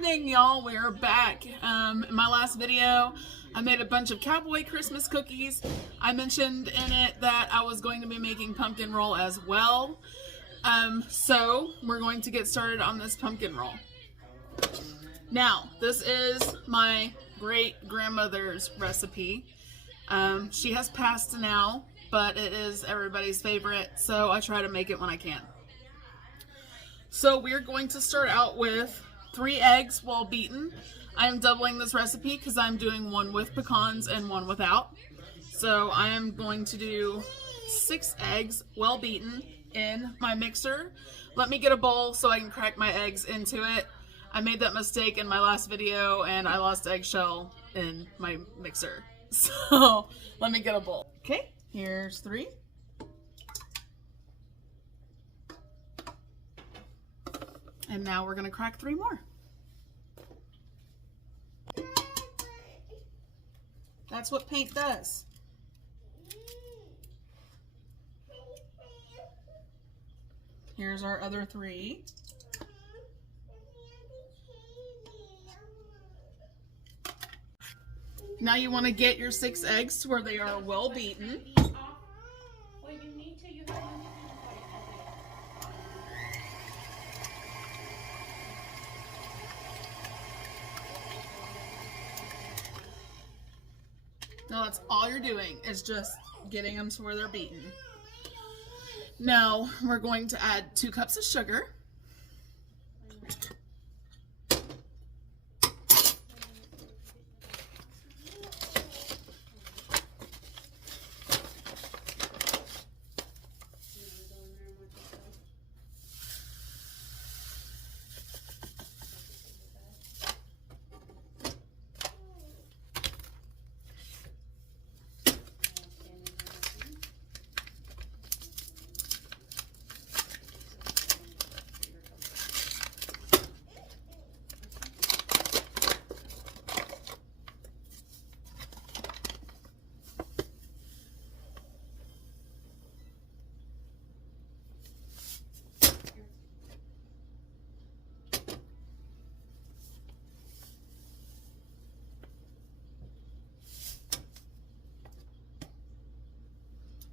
evening, y'all. We are back. In my last video, I made a bunch of cowboy Christmas cookies. I mentioned in it that I was going to be making pumpkin roll as well. So we're going to get started on this pumpkin roll. Now, this is my great-grandmother's recipe. She has passed now, but it is everybody's favorite, so I try to make it when I can. So we're going to start out with 3 eggs well beaten. I am doubling this recipe because I'm doing one with pecans and one without. So I am going to do 6 eggs well beaten in my mixer. Let me get a bowl so I can crack my eggs into it. I made that mistake in my last video and I lost eggshell in my mixer. So let me get a bowl. Okay, here's 3. And now we're gonna crack 3 more. That's what paint does. Here's our other 3. Now you want to get your 6 eggs to where they are well beaten. Now that's all you're doing is just getting them to where they're beaten. Now we're going to add 2 cups of sugar.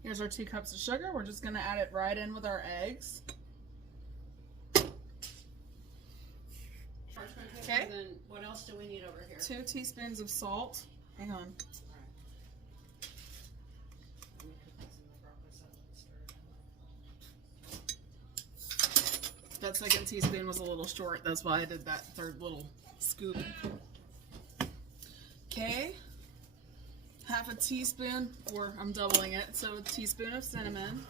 Here's our 2 cups of sugar. We're just gonna add it right in with our eggs. Okay. Then what else do we need over here? 2 teaspoons of salt. Hang on. That second teaspoon was a little short. That's why I did that 3rd little scoop. Okay. Half a teaspoon, or I'm doubling it, so a teaspoon of cinnamon.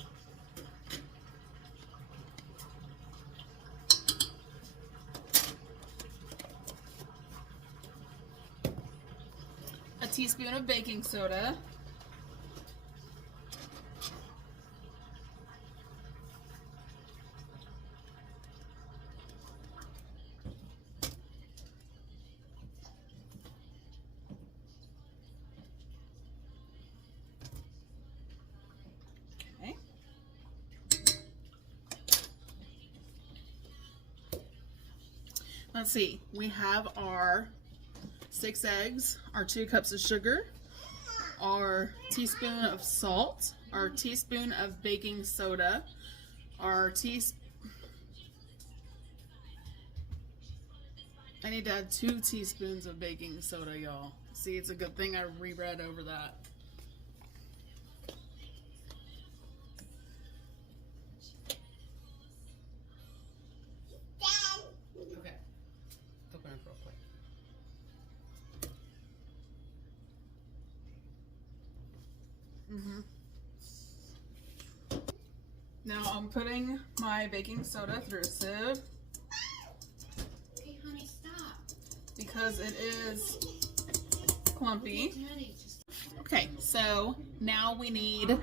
A teaspoon of baking soda. Let's see, we have our 6 eggs, our 2 cups of sugar, our teaspoon of salt, our teaspoon of baking soda, our I need to add 2 teaspoons of baking soda, y'all. See, it's a good thing I reread over that. Now I'm putting my baking soda through a sieve. Okay, honey, stop. Because it is clumpy. Okay, so now we need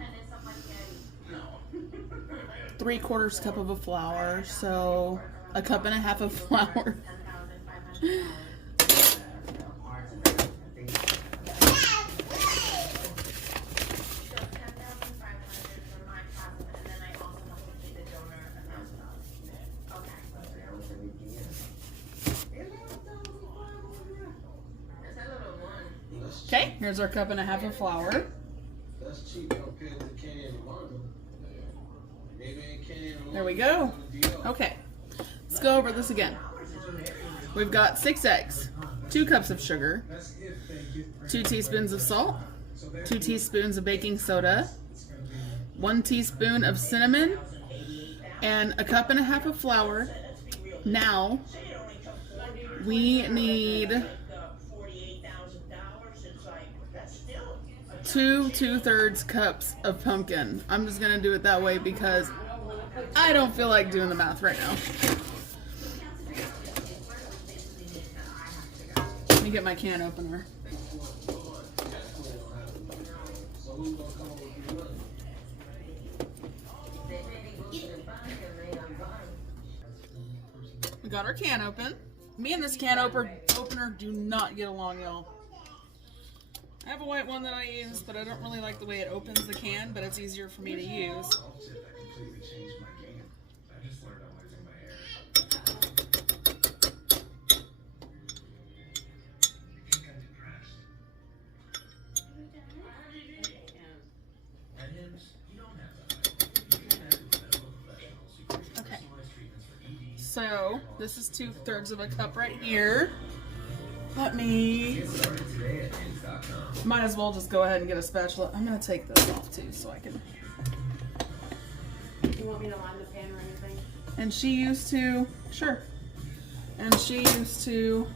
3/4 cup of a flour, so 1.5 cups of flour. Okay, here's our cup and a half of flour. That's cheap compared to Kenny and Mondo. Maybe in Kenny and There we go. Okay, let's go over this again. We've got 6 eggs, 2 cups of sugar, 2 teaspoons of salt, 2 teaspoons of baking soda, 1 teaspoon of cinnamon, and a cup and a half of flour. Now, we need 2 2/3 cups of pumpkin. I'm just gonna do it that way because I don't feel like doing the math right now. Let me get my can opener. We got our can open. Me and this can opener do not get along, y'all. I have a white one that I use, but I don't really like the way it opens the can, but it's easier for me to use. Okay. So, this is 2/3 of a cup right here. Let me... Might as well just go ahead and get a spatula. I'm going to take this off too so I can... You want me to line the pan or anything? And she used to... Sure. And she used to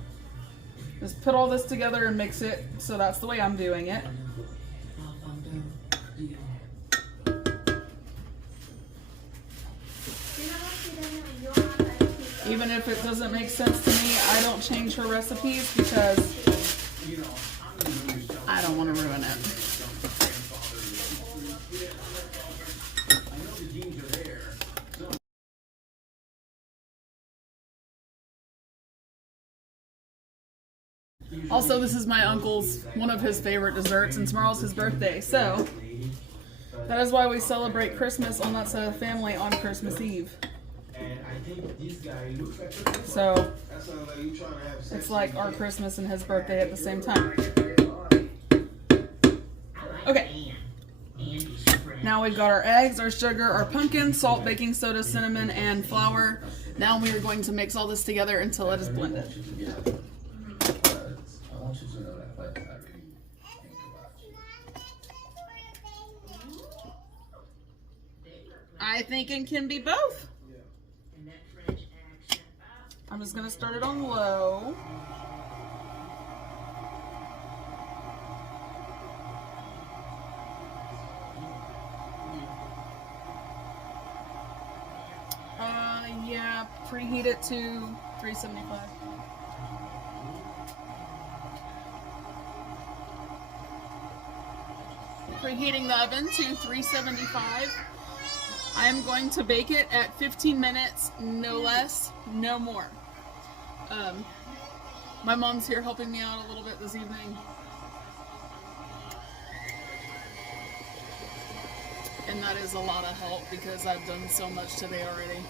just put all this together and mix it. So that's the way I'm doing it. Even if it doesn't make sense to me, I don't change her recipes because I don't want to ruin it. Also, this is my uncle's, one of his favorite desserts, and tomorrow's his birthday, so that is why we celebrate Christmas on that side of the family on Christmas Eve. So, it's like our Christmas and his birthday at the same time. Okay. Now we've got our eggs, our sugar, our pumpkin, salt, baking soda, cinnamon, and flour. Now we are going to mix all this together until it is blended. I think it can be both. I'm just gonna start it on low. Yeah, preheat it to 375. Preheating the oven to 375. I am going to bake it at 15 minutes, no less, no more. My mom's here helping me out a little bit this evening. And that is a lot of help because I've done so much today already.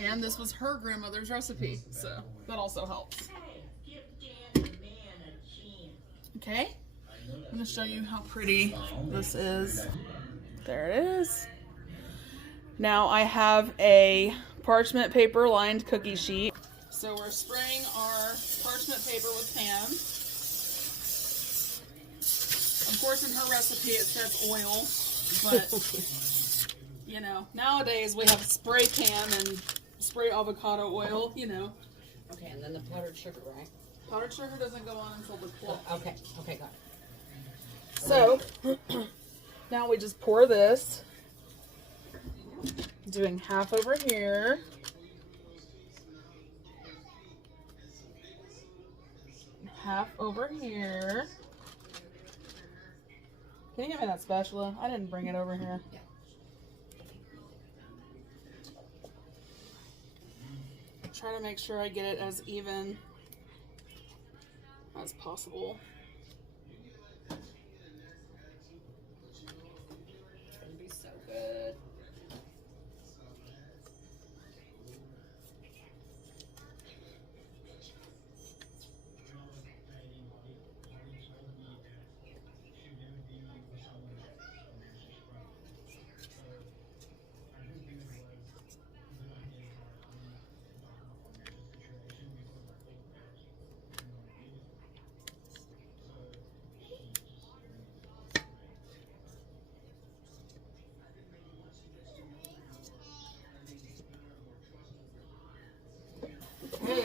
And this was her grandmother's recipe, so that also helps. Okay, I'm going to show you how pretty this is. There it is. Now I have a parchment paper lined cookie sheet. So we're spraying our parchment paper with Pam. Of course in her recipe it says oil, but you know, nowadays we have spray Pam and spray avocado oil, you know. Okay, and then the powdered sugar, right? Powdered sugar doesn't go on until the cloth. Okay, got it. So, now we just pour this. Doing half over here. Half over here. Can you give me that spatula? I didn't bring it over here. Yeah. Try to make sure I get it as even as possible. It's gonna be so good.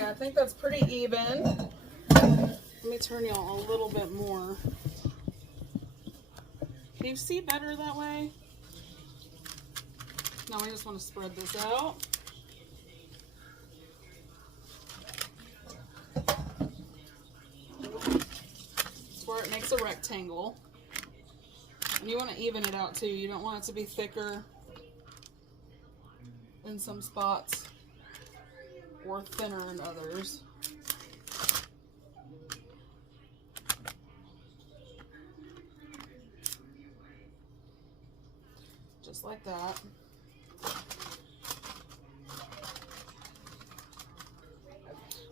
I think that's pretty even. Let me turn y'all a little bit more. Can you see better that way? Now I just want to spread this out. It's where it makes a rectangle. And you want to even it out too. You don't want it to be thicker in some spots or thinner in others. Just like that.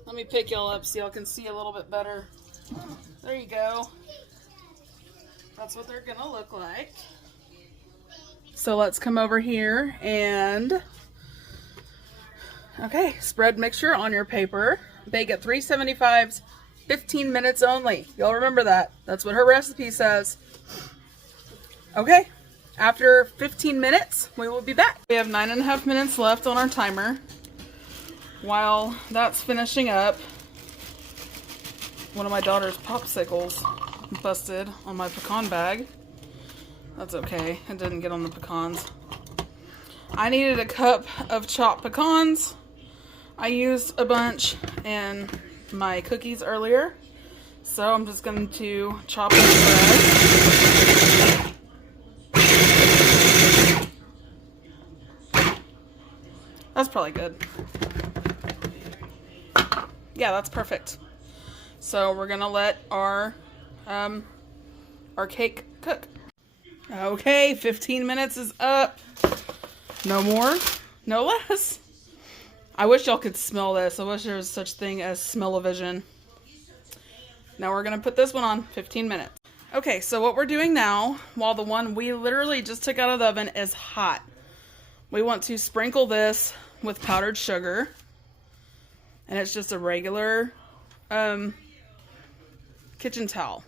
Let me pick y'all up so y'all can see a little bit better. There you go. That's what they're gonna look like. So let's come over here and, okay, spread mixture on your paper. Bake at 375s, 15 minutes only. Y'all remember that. That's what her recipe says. Okay, after 15 minutes, we will be back. We have 9.5 minutes left on our timer. While that's finishing up, one of my daughter's popsicles busted on my pecan bag. That's okay, it didn't get on the pecans. I needed a cup of chopped pecans. I used a bunch in my cookies earlier, so I'm just going to chop up bread. That's probably good. Yeah, that's perfect. So we're gonna let our cake cook. Okay, 15 minutes is up. No more, no less. I wish y'all could smell this. I wish there was such thing as smell-o-vision. Now we're gonna put this one on 15 minutes. Okay, so what we're doing now, while the one we literally just took out of the oven is hot, we want to sprinkle this with powdered sugar. And it's just a regular kitchen towel.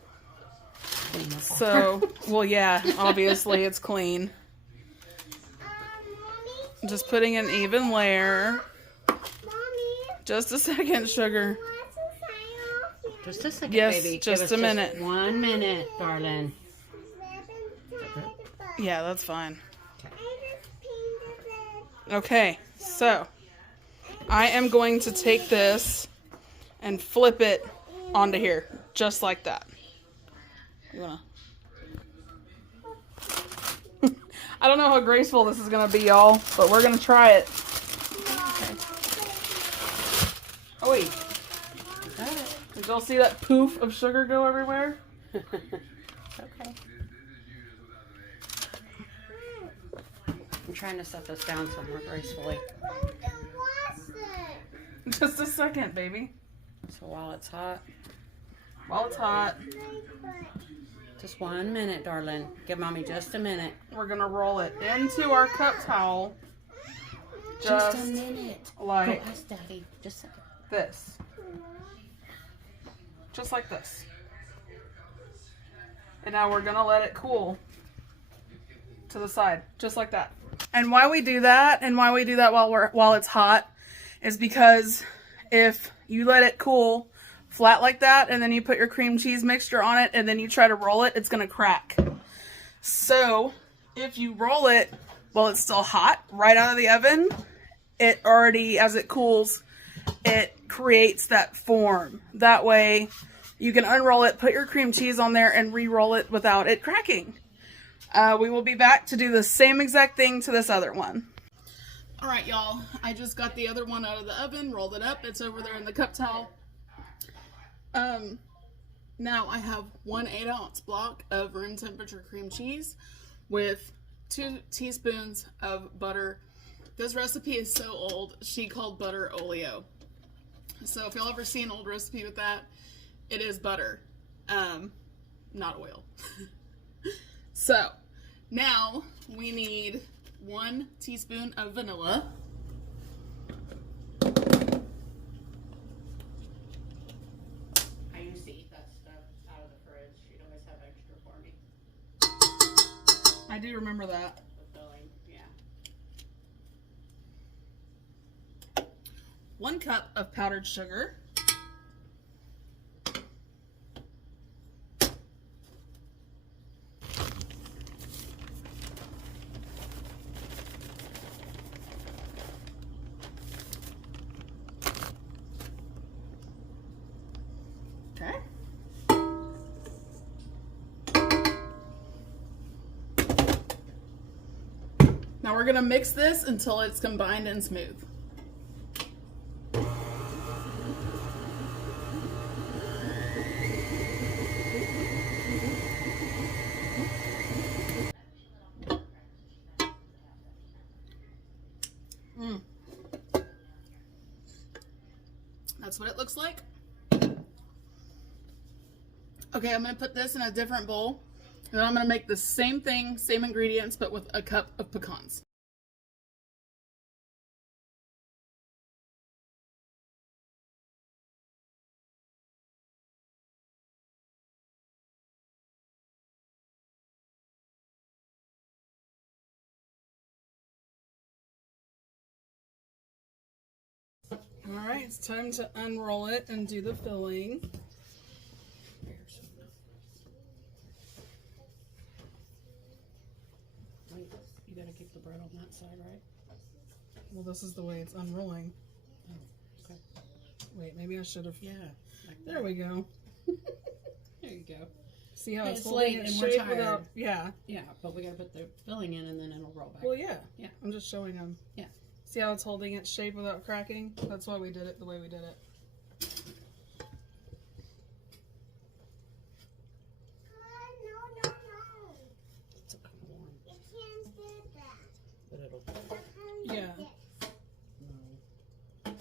So, well, yeah, obviously it's clean. Just putting an even layer. Just a second, sugar. Just a second, yes, baby. Just a minute. Just 1 minute, darling. Yeah, that's fine. Okay, so I am going to take this and flip it onto here, just like that. You wanna? I don't know how graceful this is gonna be, y'all, but we're gonna try it. Okay. Oh wait, did y'all see that poof of sugar go everywhere? Okay. I'm trying to set this down somewhere gracefully. Just a second, baby. So while it's hot. While it's hot. Just 1 minute, darling. Give mommy just a minute. We're gonna roll it into our cup towel. Just a minute. Like go ask Daddy. Just a second. This. Just like this. And now we're gonna let it cool to the side, just like that. And why we do that, while it's hot, is because if you let it cool flat like that, and then you put your cream cheese mixture on it, and then you try to roll it, it's gonna crack. So if you roll it while it's still hot, right out of the oven, it already, as it cools, it creates that form. That way you can unroll it, put your cream cheese on there, and re-roll it without it cracking. We will be back to do the same exact thing to this other one. All right, y'all. I just got the other one out of the oven, rolled it up. It's over there in the cup towel. Now I have 1 8-ounce block of room temperature cream cheese with 2 teaspoons of butter. This recipe is so old, she called butter oleo. So if y'all ever see an old recipe with that, it is butter, not oil. So now we need 1 teaspoon of vanilla. I used to eat that stuff out of the fridge. She'd always have extra for me. I do remember that. The filling, yeah. 1 cup of powdered sugar. Okay. Now we're gonna mix this until it's combined and smooth. That's what it looks like. Okay, I'm gonna put this in a different bowl. And then I'm gonna make the same thing, same ingredients, but with a cup of pecans. All right, it's time to unroll it and do the filling. Wait, you gotta keep the bread on that side, right? Well, this is the way it's unrolling. Oh, okay. Wait, maybe I should have. Yeah. Like There we go. There you go. See how Hey, it's it's holding late its and we're shape tired. without. Yeah. Yeah, but we gotta put the filling in and then it'll roll back. Well, yeah. Yeah. I'm just showing them. Yeah. See how it's holding its shape without cracking? That's why we did it the way we did it. It's a little warm, You can't do that. but it'll. Yeah. No.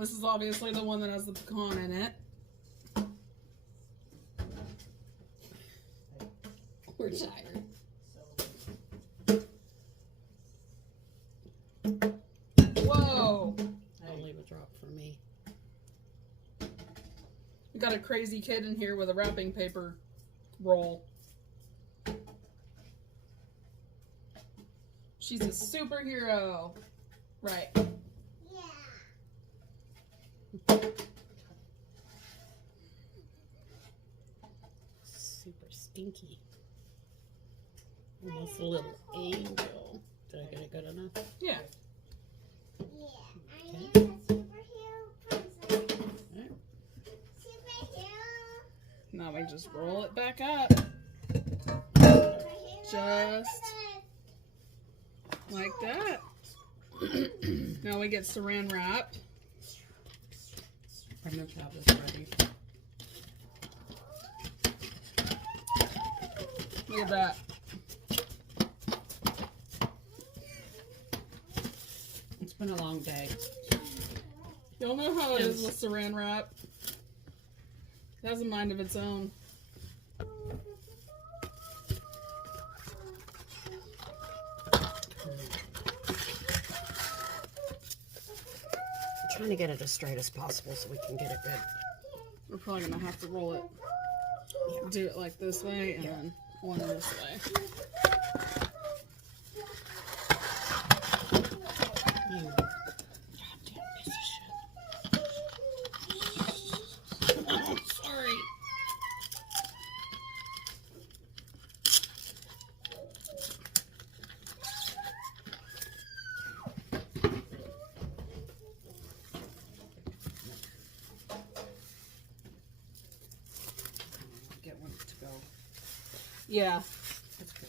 This is obviously the one that has the pecan in it. We're tired. Whoa! Don't leave a drop for me. We got a crazy kid in here with a wrapping paper roll. She's a superhero. Right. Yeah. Super stinky. Almost a little angel. Did I get it good enough? Yeah. Yeah. I need a superhero princess. Alright. Superhero. Now we just roll it back up. Superhero Just princess. like that. Now we get saran wrap. Our milk job is ready. Look at that. It's been a long day. Y'all know how it is with saran wrap. It has a mind of its own. I'm trying to get it as straight as possible so we can get it good. We're probably gonna have to roll it. Do it like this way and then one this way. You goddamn piece of shit. Oh, sorry. Get one to go. Yeah. That's good.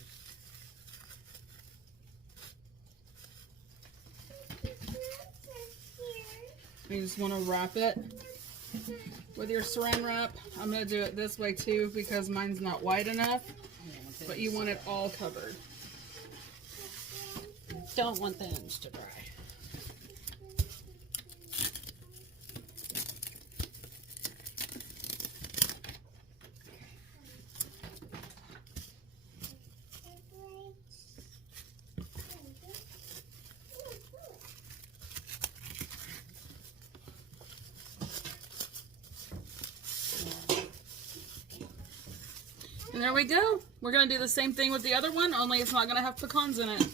You just want to wrap it with your saran wrap. I'm going to do it this way too because mine's not wide enough, but you want it all covered. Don't want the ends to dry. And there we go. We're going to do the same thing with the other one, only it's not going to have pecans in it.